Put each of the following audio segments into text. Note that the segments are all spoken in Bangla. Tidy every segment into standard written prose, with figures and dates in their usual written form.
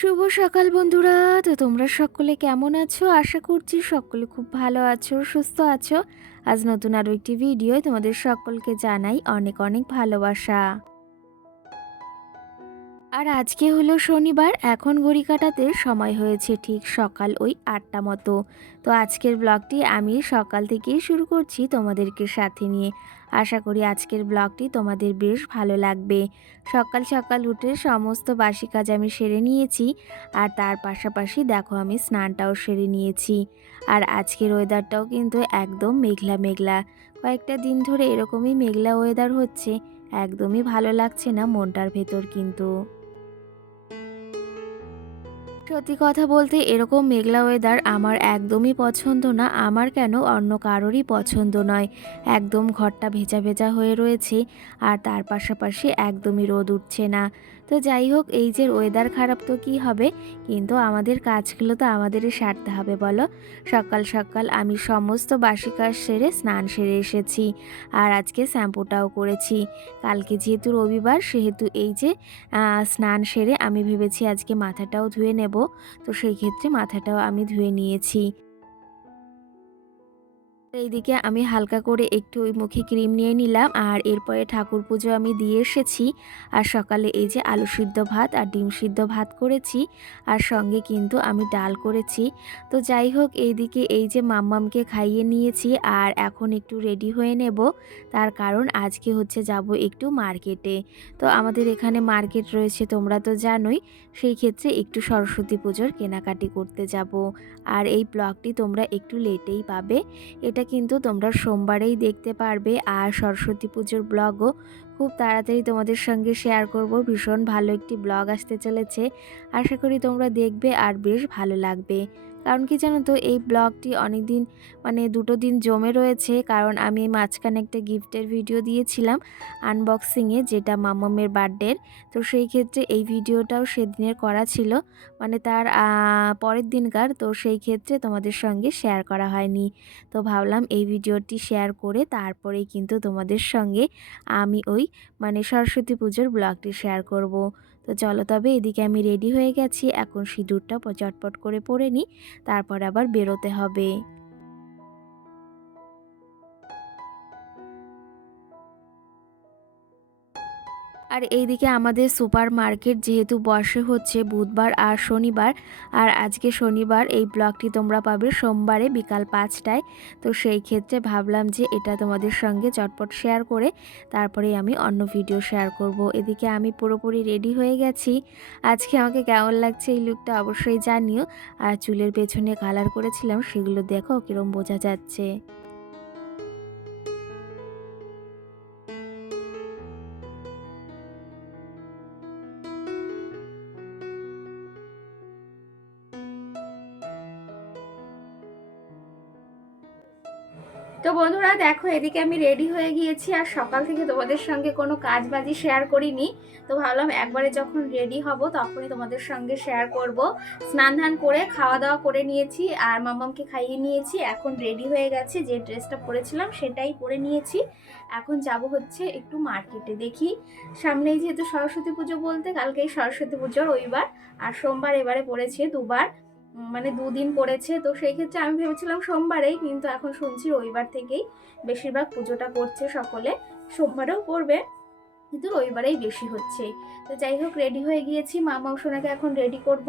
শুভ সকাল বন্ধুরা। তো তোমরা সকলে কেমন আছো? আশা করছি সকলে খুব ভালো আছো, সুস্থ আছো। আজ নতুন আরও একটি ভিডিও তোমাদের সকলকে জানাই অনেক অনেক ভালোবাসা। আর আজকে হলো শনিবার, এখন ঘড়ি কাটাতে সময় হয়েছে ঠিক সকাল ওই ৮টা মতো। তো আজকের ব্লগটি আমি সকাল থেকেই শুরু করছি তোমাদেরকে সাথে নিয়ে। আশা করি আজকের ব্লগটি তোমাদের বেশ ভালো লাগবে। সকাল সকাল উঠে সমস্ত বাসি কাজ আমি সেরে নিয়েছি, আর তার পাশাপাশি দেখো আমি স্নানটাও সেরে নিয়েছি। আর আজকের ওয়েদারটাও কিন্তু একদম মেঘলা মেঘলা। কয়েকটা দিন ধরে এরকমই মেঘলা ওয়েদার হচ্ছে, একদমই ভালো লাগছে না মনটার ভেতর কিন্তু। সত্যি কথা বলতে এরকম মেঘলা ওয়েদার আমার একদমই পছন্দ না। আমার কেন, অন্য কারোরই পছন্দ নয়। একদম ঘরটা ভেজা ভেজা হয়ে রয়েছে, আর তার পাশাপাশি একদমই রোদ উঠছে না। তো যাই হোক, এই যে ওয়েদার খারাপ তো কী হবে, কিন্তু আমাদের কাজগুলো তো আমাদেরই সারতে হবে বলো। সকাল সকাল আমি সমস্ত বাসি কাজ সেরে স্নান সেরে এসেছি, আর আজকে শ্যাম্পুটাও করেছি। কালকে যেহেতু রবিবার, সেহেতু এই যে স্নান সেরে আমি ভেবেছি আজকে মাথাটাও ধুয়ে নেব। তো সেই ক্ষেত্রে মাথাটাও আমি ধুয়ে নিয়েছি। এইদিকে আমি হালকা করে একটু ওই মুখে ক্রিম নিয়ে নিলাম, আর এরপরে ঠাকুর পুজো আমি দিয়ে এসেছি। আর সকালে এই যে আলু সিদ্ধ ভাত আর ডিম সিদ্ধ ভাত করেছি, আর সঙ্গে কিন্তু আমি ডাল করেছি। তো যাই হোক, এইদিকে এই যে মাম্মামকে খাইয়ে নিয়েছি, আর এখন একটু রেডি হয়ে নেব। তার কারণ আজকে হচ্ছে যাব একটু মার্কেটে। তো আমাদের এখানে মার্কেট রয়েছে, তোমরা তো জানোই। সেই ক্ষেত্রে একটু সরস্বতী পুজোর কেনাকাটি করতে যাব। আর এই ব্লগটি তোমরা একটু লেটেই পাবে। এটা কিন্তু তোমরা সোমবারেই দেখতে পারবে। আর সরস্বতী পুজোর ব্লগও খুব তাড়াতাড়ি তোমাদের সঙ্গে শেয়ার করব। ভীষণ ভালো একটি ব্লগ আসতে চলেছে, আশা করি তোমরা দেখবে আর বেশ ভালো লাগবে। কারণ কি জানো তো, এই ব্লগটি অনেক দিন, মানে 2টো দিন জমে রয়েছে। কারণ আমি মাঝখানে একটা গিফটের ভিডিও দিয়েছিলাম আনবক্সিংয়ে, যেটা মাম্মামের বার্থডের। তো সেই ক্ষেত্রে এই ভিডিওটাও সেদিনের করা ছিল, মানে তার পরের দিনকার। তো সেই ক্ষেত্রে তোমাদের সঙ্গে শেয়ার করা হয়নি। তো ভাবলাম এই ভিডিওটি শেয়ার করে তারপরেই কিন্তু তোমাদের সঙ্গে আমি ওই, মানে সরস্বতী পুজোর ব্লগটি শেয়ার করব। তো চলো তবে, এদিকে আমি রেডি হয়ে গেছি। এখন সিঁদুরটা চটপট করে পরে নিই, তারপর আবার বেরোতে হবে। আর এইদিকে আমাদের সুপার মার্কেট যেহেতু বসে হচ্ছে বুধবার আর শনিবার, আর আজকে শনিবার, এই ব্লগটি তোমরা পাবে সোমবারে বিকাল 5টায়। তো সেই ক্ষেত্রে ভাবলাম যে এটা তোমাদের সঙ্গে চটপট শেয়ার করে তারপরেই আমি অন্য ভিডিও শেয়ার করব। এদিকে আমি পুরোপুরি রেডি হয়ে গেছি। আজকে আমাকে কেমন লাগছে এই লুকটা অবশ্যই জানিও। আর চুলের পেছনে কালার করেছিলাম, সেগুলো দেখো কীরকম বোঝা যাচ্ছে। তো বন্ধুরা দেখো, এদিকে আমি রেডি হয়ে গিয়েছি, আর সকাল থেকে তোমাদের সঙ্গে কোনো কাজবাজি শেয়ার করিনি। তো ভাবলাম একবারে যখন রেডি হব তখনই তোমাদের সঙ্গে শেয়ার করব। স্নান ধান করে খাওয়া দাওয়া করে নিয়েছি, আর মাম্মামকে খাইয়ে নিয়েছি। এখন রেডি হয়ে গেছে, যে ড্রেসটা পরেছিলাম সেটাই পরে নিয়েছি। এখন যাব হচ্ছে একটু মার্কেটে। দেখি, সামনেই যেহেতু সরস্বতী পুজো, বলতে কালকেই সরস্বতী পুজোর রবিবার আর সোমবার এবারে পড়েছে দুবার, মানে 2 দিন পড়েছে। তো সেই ক্ষেত্রে আমি ভেবেছিলাম সোমবারেই, কিন্তু এখন শুনছি রবিবার থেকেই বেশিরভাগ পুজোটা করছে সকলে। সোমবারেও করবে, কিন্তু রবিবারেই বেশি হচ্ছে। তো যাই হোক, রেডি হয়ে গিয়েছি। মামা সোনাকে এখন রেডি করব।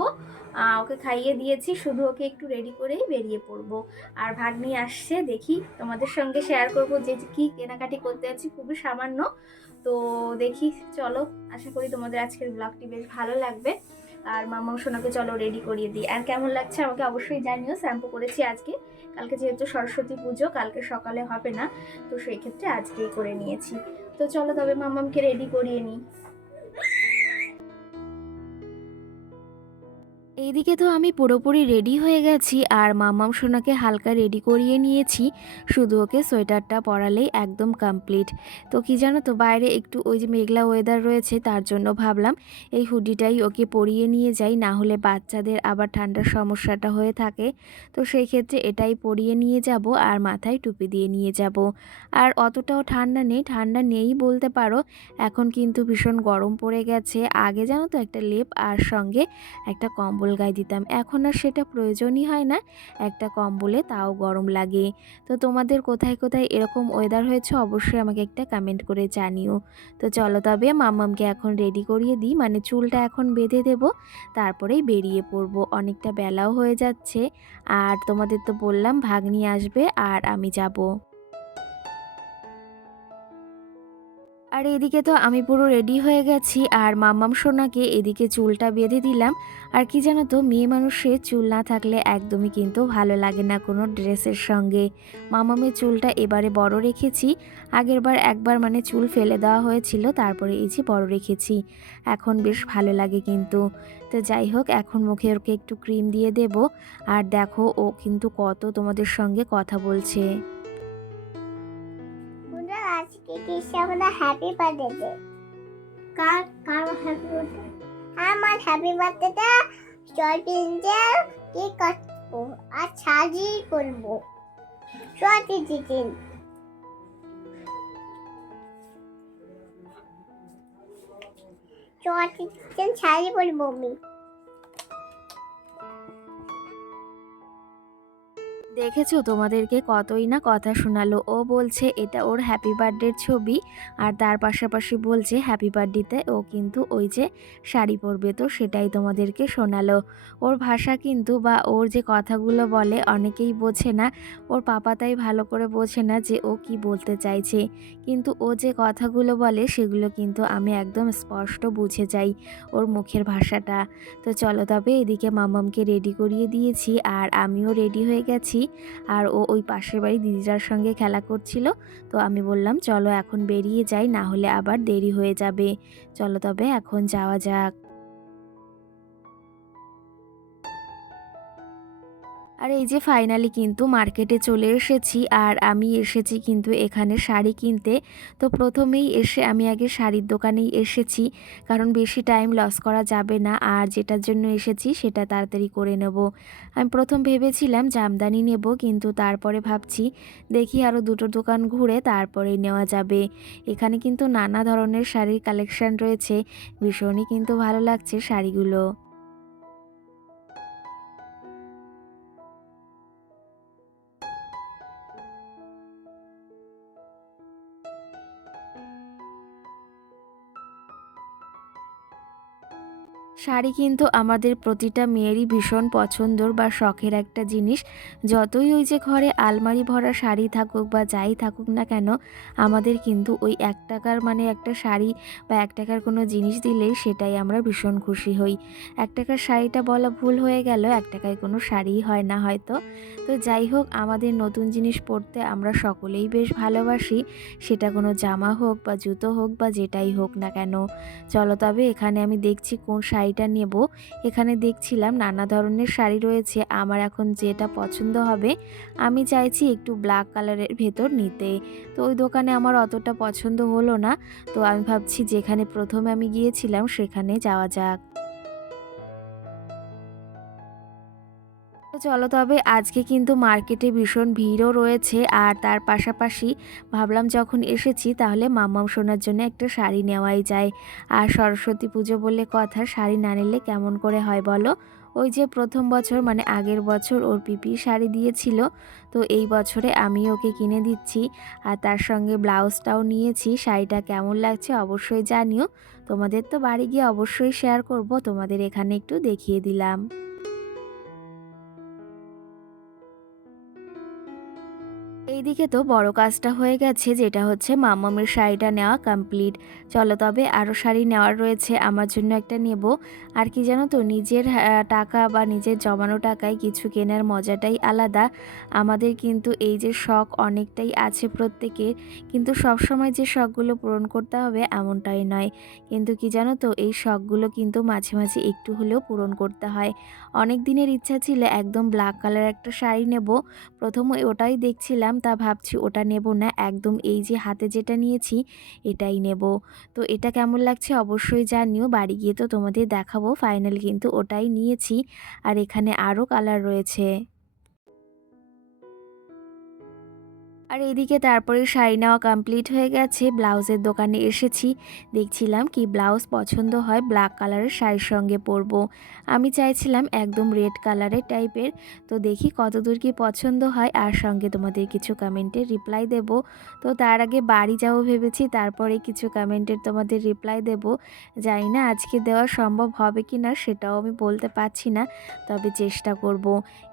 ওকে খাইয়ে দিয়েছি, শুধু ওকে একটু রেডি করেই বেরিয়ে পড়বো। আর ভাগ্নি আসছে, দেখি তোমাদের সঙ্গে শেয়ার করব যে কি কেনাকাটি করতে যাচ্ছি, খুবই সামান্য। তো দেখি, চলো, আশা করি তোমাদের আজকের ব্লগটি বেশ ভালো লাগবে। আর মামা সোনাকে চলো রেডি করিয়ে দিই। আর কেমন লাগছে আমাকে অবশ্যই জানিও। শ্যাম্পু করেছি আজকে, কালকে যেহেতু সরস্বতী পুজো, কালকে সকালে হবে না, তো সেই ক্ষেত্রে আজকেই করে নিয়েছি। তো চলো তবে মাম্মামকে রেডি করিয়ে নিই। এইদিকে তো আমি পুরোপুরি রেডি হয়ে গেছি আর মাম্মাম সোনাকে হালকা রেডি করিয়ে নিয়েছি। শুধু ওকে সোয়েটারটা পরালেই একদম কমপ্লিট। তো কি জানো তো, বাইরে একটু ওই যে মেঘলা ওয়েদার রয়েছে, তার জন্য ভাবলাম এই হুডিটাই ওকে পরিয়ে নিয়ে যাই, না হলে বাচ্চাদের আবার ঠান্ডার সমস্যাটা হয়ে থাকে। তো সেই ক্ষেত্রে এটাই পরিয়ে নিয়ে যাব আর মাথায় টুপি দিয়ে নিয়ে যাব। আর অতটাও ঠান্ডা নেই, ঠান্ডা নেই বলতে পারো। এখন কিন্তু ভীষণ গরম পড়ে গেছে। আগে জানো তো একটা লেপ আর সঙ্গে একটা কম্বল গায়ে দিতাম, এখন আর সেটা প্রয়োজনই হয় না। একটা কম্বলে তাও গরম লাগে। তো তোমাদের কোথায় কোথায় এরকম ওয়েদার হয়েছে অবশ্যই আমাকে একটা কমেন্ট করে জানিও। তো চলো তবে মাম্মামকে এখন রেডি করিয়ে দিই, মানে চুলটা এখন বেঁধে দেব, তারপরেই বেরিয়ে পড়বো। অনেকটা বেলাও হয়ে যাচ্ছে। আর তোমাদের তো বললাম ভাগ্নি আসবে আর আমি যাব। আর এদিকে তো আমি পুরো রেডি হয়ে গেছি আর মাম্মাম সোনাকে এদিকে চুলটা বেঁধে দিলাম। আর কি জানো তো, মেয়ে মানুষের চুল না থাকলে একদমই কিন্তু ভালো লাগে না কোনো ড্রেসের সঙ্গে। মাম্মামের চুলটা এবারে বড় রেখেছি। আগেরবার একবার মানে চুল ফেলে দেওয়া হয়েছিল, তারপরে এই যে বড় রেখেছি। এখন বেশ ভালো লাগে কিন্তু। তো যাই হোক, এখন মুখে ওকে একটু ক্রিম দিয়ে দেব। আর দেখো ও কিন্তু কত তোমাদের সঙ্গে কথা বলছে। আজকে কৃষ্ণা হ্যাপি বার্থডে। কার কার হ্যাপি বার্থডে? আমার হ্যাপি বার্থডেটা জয়পিঞ্জের কি কাটবো আর সাজি করবো সত্যি দিদিন। সত্যি দিদিন শাড়ি পরবো আমি। দেখেছো, তোমাদেরকে কতই না কথা শোনালো। ও বলছে এটা ওর হ্যাপি বার্থডের ছবি, আর তার পাশাপাশি বলছে হ্যাপি বার্থডেতে ও কিন্তু ওই যে শাড়ি পরবে। তো সেটাই তোমাদেরকে শোনালো। ওর ভাষা কিন্তু বা ওর যে কথাগুলো বলে অনেকেই বোঝে না। ওর পাপা তাই ভালো করে বোঝে না যে ও কি বলতে চাইছে, কিন্তু ও যে কথাগুলো বলে সেগুলো কিন্তু আমি একদম স্পষ্ট বুঝে যাই, ওর মুখের ভাষাটা। তো চলো তবে এদিকে মামামকে রেডি করিয়ে দিয়েছি আর আমিও রেডি হয়ে গেছি। আর ও ওই পাশের বাড়ি দিদিটার সঙ্গে খেলা করছিল। তো আমি বললাম চলো এখন বেরিয়ে যাই, না হলে আবার দেরি হয়ে যাবে। চলো তবে এখন যাওয়া যাক। আর এই যে ফাইনালি কিন্তু মার্কেটে চলে এসেছি আর আমি এসেছি কিন্তু এখানে শাড়ি কিনতে। তো প্রথমেই এসে আমি আগে শাড়ির দোকানেই এসেছি, কারণ বেশি টাইম লস করা যাবে না, আর যেটার জন্য এসেছি সেটা তাড়াতাড়ি করে নেব। আমি প্রথম ভেবেছিলাম জামদানি নেব, কিন্তু তারপরে ভাবছি দেখি আরও দুটো দোকান ঘুরে তারপরে নেওয়া যাবে। এখানে কিন্তু নানা ধরনের শাড়ির কালেকশন রয়েছে, ভীষণই কিন্তু ভালো লাগছে শাড়িগুলো। শাড়ি কিন্তু আমাদের প্রতিটা মেয়েরই ভীষণ পছন্দর বা শখের একটা জিনিস। যতই ওই যে ঘরে আলমারি ভরা শাড়ি থাকুক বা যাই থাকুক না কেন, আমাদের কিন্তু ওই ১ টাকার মানে একটা শাড়ি বা ১ টাকার কোনো জিনিস দিলেই সেটাই আমরা ভীষণ খুশি হই। ১ টাকার শাড়িটা বলা ভুল হয়ে গেল, ১ টাকায় কোনো শাড়িই হয় না হয়তো। তো যাই হোক, আমাদের নতুন জিনিস পরতে আমরা সকলেই বেশ ভালোবাসি, সেটা কোনো জামা হোক বা জুতো হোক বা যেটাই হোক না কেন। চলো তবে এখানে আমি দেখছি কোন শাড়িটা নেব। এখানে দেখছিলাম নানা ধরনের শাড়ি রয়েছে, আমার এখন যেটা পছন্দ হবে আমি চাইছি একটু ব্ল্যাক কালারের ভেতর নিতে। তো ওই দোকানে আমার অতটা পছন্দ হলো না। তো আমি ভাবছি যেখানে প্রথমে আমি গিয়েছিলাম সেখানে যাওয়া যাক। তো চলো তবে আজকে কিন্তু মার্কেটে ভীষণ ভিড়ও রয়েছে, আর তার পাশাপাশি ভাবলাম যখন এসেছি তাহলে মাম্মাম সোনার জন্য একটা শাড়ি নেওয়াই যায়। আর সরস্বতী পুজো বলে কথা, শাড়ি না নিলে কেমন করে হয় বলো। ওই যে প্রথম বছর মানে আগের বছর ওর পিপি শাড়ি দিয়েছিল, তো এই বছরে আমি ওকে কিনে দিচ্ছি। আর তার সঙ্গে ব্লাউজটাও নিয়েছি। শাড়িটা কেমন লাগছে অবশ্যই জানিও। তোমাদের তো বাড়ি গিয়ে অবশ্যই শেয়ার করব, তোমাদের এখানে একটু দেখিয়ে দিলাম। এইদিকে তো বড় কাজটা হয়ে গেছে, যেটা হচ্ছে মাম্মামের শাড়িটা নেওয়া কমপ্লিট। চলো তবে আরও শাড়ি নেওয়ার রয়েছে, আমার জন্য একটা নেব। আর কি জানো তো, নিজের টাকা বা নিজের জমানো টাকায় কিছু কেনার মজাটাই আলাদা। আমাদের কিন্তু এই যে শখ অনেকটাই আছে প্রত্যেকের, কিন্তু সবসময় যে শখগুলো পূরণ করতে হবে এমনটাই নয়। কিন্তু কি জানো তো, এই শখগুলো কিন্তু মাঝে মাঝে একটু হলেও পূরণ করতে হয়। অনেক দিনের ইচ্ছা ছিল একদম ব্ল্যাক কালার একটা শাড়ি নেব। প্রথমে ওটাই দেখছিলাম, তা ভাবছি ওটা নেব না, একদম এই যে হাতে যেটা নিয়েছি এটাই নেব। তো এটা কেমন লাগছে অবশ্যই জানিও, বাড়ি গিয়ে তো তোমাদের দেখাবো। ফাইনাল কিন্তু ওটাই নিয়েছি। আর এখানে আরও কালার রয়েছে। আর এদিকে তারপরে শাড়ি নেওয়া কমপ্লিট হয়ে গেছে, ব্লাউজের দোকানে এসেছি। দেখছিলাম কি ব্লাউজ পছন্দ হয় ব্ল্যাক কালারের শাড়ির সঙ্গে পরবো। আমি চাইছিলাম একদম রেড কালারের টাইপের। তো দেখি কতদূর কি পছন্দ হয়, আর সঙ্গে তোমাদের কিছু কমেন্টের রিপ্লাই দেব। তো তার আগে বাড়ি যাবো ভেবেছি, তারপরে কিছু কমেন্টের তোমাদের রিপ্লাই দেব। জানি না আজকে দেওয়া সম্ভব হবে কি না, সেটাও আমি বলতে পারছি না, তবে চেষ্টা করব।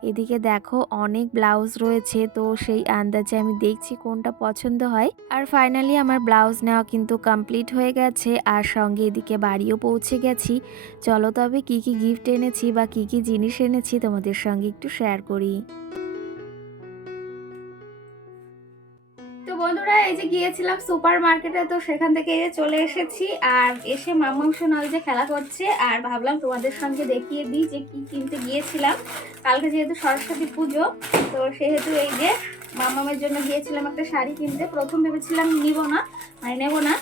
এদিকে দেখো অনেক ব্লাউজ রয়েছে, তো সেই আন্দাজে আমি দেখছি কোনটা পছন্দ হয়। আর ফাইনালি আমার ব্লাউজ নেওয়া কিন্তু কমপ্লিট হয়ে গেছে, আর সঙ্গে এদিকে বাড়িও পৌঁছে গেছি। চলো তবে কি কি গিফট এনেছি বা কি কি জিনিস এনেছি তোমাদের সঙ্গে একটু শেয়ার করি। তো বন্ধুরা, এই যে গিয়েছিলাম সুপার মার্কেটে, তো সেখান থেকে এই যে চলে এসেছি। আর এসে মাম্মাম সোনা ওই যে খেলা করছে, আর ভাবলাম তোমাদের সঙ্গে দেখিয়ে দিই যে কি কিনতে গিয়েছিলাম। কালকে যেহেতু সরস্বতী পুজো, তো সেহেতু এই যে মাম্মামের জন্য গিয়েছিলাম একটা শাড়ি কিনতে। প্রথম ভেবেছিলাম নিব না, মানে নেবো না,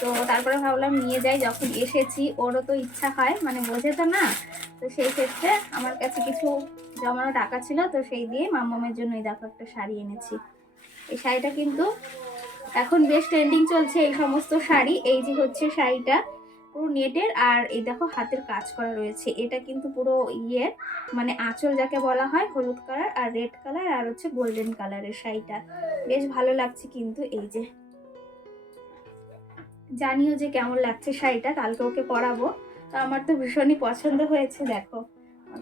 তো তারপরে ভাবলাম নিয়ে যাই। যখন এসেছি ওরও তো ইচ্ছা হয়, মানে বোঝে তো না। তো সেই ক্ষেত্রে আমার কাছে কিছু জমানো টাকা ছিল, তো সেই দিয়ে মাম্মামের জন্য এই দেখো একটা শাড়ি এনেছি। এই শাড়িটা কিন্তু এখন বেশ ট্রেন্ডিং চলছে এই সমস্ত শাড়ি। এই যে হচ্ছে শাড়িটা পুরো নেটের, আর এই দেখো হাতের কাজ করা রয়েছে। এটা কিন্তু পুরো মানে আঁচল যাকে বলা হয়, হলুদ কালার আর রেড কালার আর হচ্ছে গোল্ডেন কালারের শাড়িটা বেশ ভালো লাগছে। কিন্তু এই যে জানিও যে কেমন লাগছে শাড়িটা, কালকে ওকে পরাবো। তো আমার তো ভীষণই পছন্দ হয়েছে, দেখো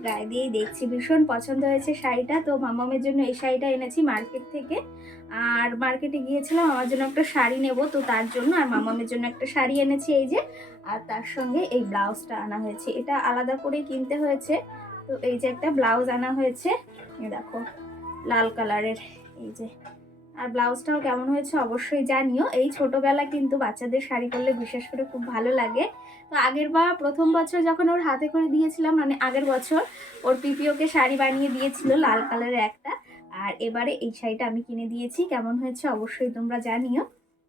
গায়ে দিয়েই দেখছি ভীষণ পছন্দ হয়েছে শাড়িটা। তো মামামের জন্য এই শাড়িটা এনেছি মার্কেট থেকে। আর মার্কেটে গিয়েছিলাম আমার জন্য একটা শাড়ি নেব, তো তার জন্য আর মামামের জন্য একটা শাড়ি এনেছি এই যে। আর তার সঙ্গে এই ব্লাউজটা আনা হয়েছে, এটা আলাদা করে কিনতে হয়েছে। তো এই যে একটা ব্লাউজ আনা হয়েছে, দেখো লাল কালারের এই যে। আর ব্লাউজটাও কেমন হয়েছে অবশ্যই জানিও। এই ছোটবেলায় কিন্তু বাচ্চাদের শাড়ি পরলে বিশেষ করে খুব ভালো লাগে। তো আগের বার প্রথম বছর যখন ওর হাতে করে দিয়েছিলাম, মানে আগের বছর ওর পিপিওকে শাড়ি বানিয়ে দিয়েছিল লাল কালারের একটা। আর এবারে এই শাড়িটা আমি কিনে দিয়েছি, কেমন হয়েছে অবশ্যই তোমরা জানিও।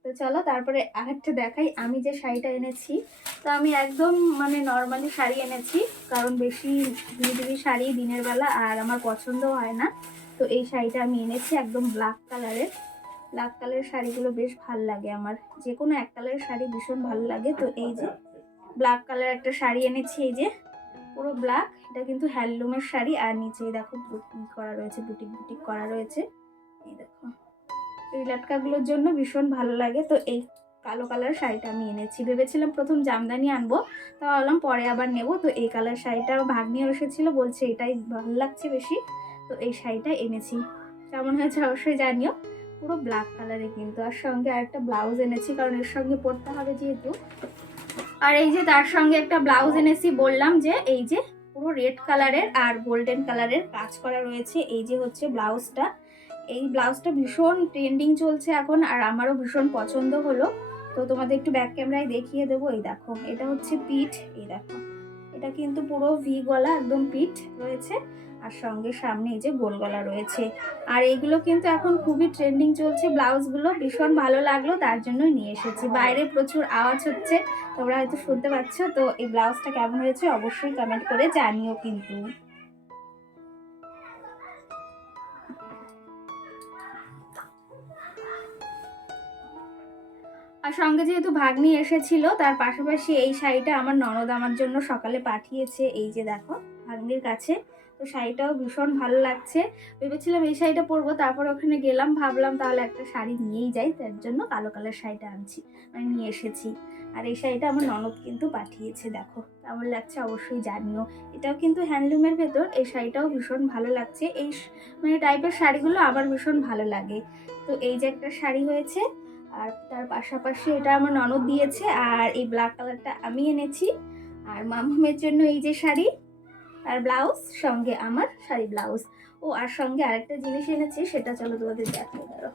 তো চলো তারপরে আরেকটা দেখাই আমি যে শাড়িটা এনেছি। তো আমি একদম মানে নর্মালি শাড়ি এনেছি, কারণ বেশি দিদি শাড়ি দিনের বেলা আর আমার পছন্দ হয় না। তো এই শাড়িটা আমি এনেছি একদম ব্ল্যাক কালারের। ব্ল্যাক কালারের শাড়িগুলো বেশ ভালো লাগে আমার, যে কোনো এক কালারের শাড়ি ভীষণ ভালো লাগে। তো এই যে ব্ল্যাক কালার একটা শাড়ি এনেছি, এই যে পুরো ব্ল্যাক। এটা কিন্তু হ্যান্ডলুমের শাড়ি, আর নিচে দেখো বুটিক করা রয়েছে, বুটিক বুটিক করা রয়েছে। এই দেখো এই লাটকাগুলোর জন্য ভীষণ ভালো লাগে। তো এই কালো কালার শাড়িটা আমি এনেছি, ভেবেছিলাম প্রথম জামদানি আনবো, তা ভাবলাম পরে আবার নেব। তো এই কালার শাড়িটা ভাগ্নি এসেছিল, বলছে এটাই ভালো লাগছে বেশি, তো এই শাড়িটা এনেছি। কেমন হয়েছে অবশ্যই জানিও। পুরো ব্ল্যাক কালারে কিন্তু, আর সঙ্গে আরেকটা ব্লাউজ এনেছি, কারণ এর সঙ্গে পরতে হবে যেহেতু। আর এই যে তার সঙ্গে একটা ব্লাউজ এনেছি, বললাম যে এই যে পুরো রেড কালারের আর গোল্ডেন কালারের কাজ করা রয়েছে। এই যে হচ্ছে ব্লাউজটা, এই ব্লাউজটা ভীষণ ট্রেন্ডিং চলছে এখন, আর আমারও ভীষণ পছন্দ হলো। তো তোমাদের একটু ব্যাক ক্যামেরায় দেখিয়ে দেবো। এই দেখো এটা হচ্ছে পিঠ, এই দেখো এটা কিন্তু পুরো ভি গলা একদম পিঠ রয়েছে, আর সঙ্গে সামনে এই যে গোল গলা রয়েছে। আর এইগুলো কিন্তু এখন খুবই ট্রেন্ডিং চলছে ব্লাউজগুলো, ভীষণ ভালো লাগলো, তার জন্যই নিয়ে এসেছি। বাইরে প্রচুর আওয়াজ হচ্ছে, তোমরা হয়তো শুনতে পাচ্ছ। তো এই ব্লাউজটা কেমন হয়েছে অবশ্যই কমেন্ট করে জানিও কিন্তু। আর সঙ্গে যেহেতু ভাগ্নি এসেছিল, তার পাশাপাশি এই শাড়িটা আমার ননদ আমার জন্য সকালে পাঠিয়েছে, এই যে দেখো ভাগ্নির কাছে। তো শাড়িটাও ভীষণ ভালো লাগছে। ভেবেছিলাম এই শাড়িটা পরবো, তারপর ওখানে গেলাম, ভাবলাম তাহলে একটা শাড়ি নিয়েই যাই, তার জন্য কালো কালার শাড়িটা আনছি, মানে নিয়ে এসেছি। আর এই শাড়িটা আমার ননদ কিন্তু পাঠিয়েছে, দেখো কেমন লাগছে অবশ্যই জানিও। এটাও কিন্তু হ্যান্ডলুমের ভেতর। এই শাড়িটাও ভীষণ ভালো লাগছে। এই মানে টাইপের শাড়িগুলো আমার ভীষণ ভালো লাগে। তো এই যে একটা শাড়ি হয়েছে, আর তার পাশাপাশি এটা আমার ননদ দিয়েছে, আর এই ব্ল্যাক কালারটা আমি এনেছি। আর মামামের জন্য এই যে শাড়ি আর ব্লাউজ, সঙ্গে আমার শাড়ি ব্লাউজ। ও আর সঙ্গে আরেকটা জিনিস এনেছি, সেটা চলো তোমাদের দেখাই। দাঁড়াও,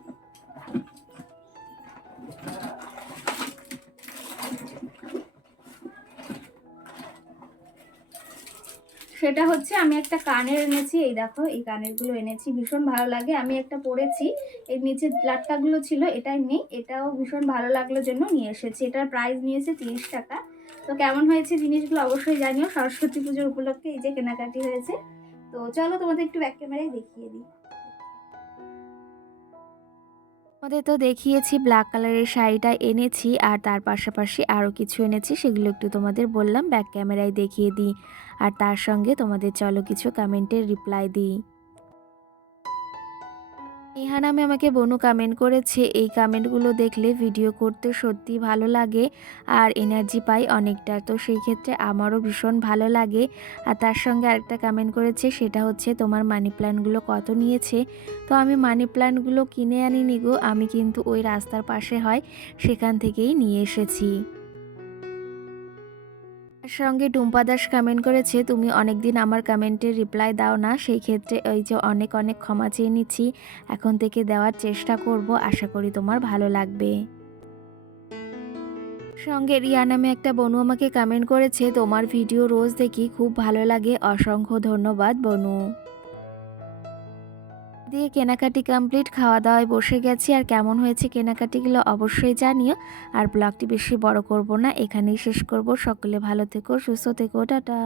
সেটা হচ্ছে আমি একটা কানের এনেছি। এই দেখো, এই কানেরগুলো এনেছি, ভীষণ ভালো লাগে। আমি একটা পরেছি, এর নিচে লাটকাগুলো ছিল, এটাই নেই। এটাও ভীষণ ভালো লাগলো জন্য নিয়ে এসেছি। এটার প্রাইস নিয়েছে 30 টাকা। তো কেমন হয়েছে জিনিসগুলো অবশ্যই জানিও। সরস্বতী পুজোর উপলক্ষে এই যে কেনাকাটি হয়েছে। তো চলো তোমাদের একটু ব্যাক ক্যামেরায় দেখিয়ে দিই। আমাদের তো দেখিয়েছি ব্ল্যাক কালারের শাড়িটা এনেছি, আর তার পাশাপাশি আরও কিছু এনেছি, সেগুলো একটু তোমাদের বললাম ব্যাক ক্যামেরায় দেখিয়ে দিই। আর তার সঙ্গে তোমাদের চলো কিছু কমেন্টের রিপ্লাই দিই। নেহা নামে আমাকে বনু কমেন্ট করেছে, এই কমেন্টগুলো দেখলে ভিডিও করতে সত্যি ভালো লাগে আর এনার্জি পাই অনেকটা, তো সেই ক্ষেত্রে আমারও ভীষণ ভালো লাগে। আর তার সঙ্গে আরেকটা কমেন্ট করেছে, সেটা হচ্ছে তোমার মানি প্ল্যান্টগুলো কত নিয়েছে। তো আমি মানি প্ল্যান্টগুলো কিনে আনিনি গো, আমি কিন্তু ওই রাস্তার পাশে হয় সেখান থেকেই নিয়ে এসেছি। তার সঙ্গে টুম্পা দাস কমেন্ট করেছে, তুমি অনেকদিন আমার কমেন্টের রিপ্লাই দাও না, সেই ক্ষেত্রে ওই যে অনেক অনেক ক্ষমা চেয়ে নিচ্ছি, এখন থেকে দেওয়ার চেষ্টা করব, আশা করি তোমার ভালো লাগবে। সঙ্গে রিয়া নামে একটা বনু আমাকে কমেন্ট করেছে, তোমার ভিডিও রোজ দেখি, খুব ভালো লাগে, অসংখ্য ধন্যবাদ বনু। দিয়ে কেনাকাটি কমপ্লিট, খাওয়া দাওয়ায় বসে গেছি। আর কেমন হয়েছে কেনাকাটিগুলো অবশ্যই জানিও। আর ব্লগটি বেশি বড় করব না, এখানেই শেষ করব। সকলে ভালো থেকো, সুস্থ থেকো, টাটা।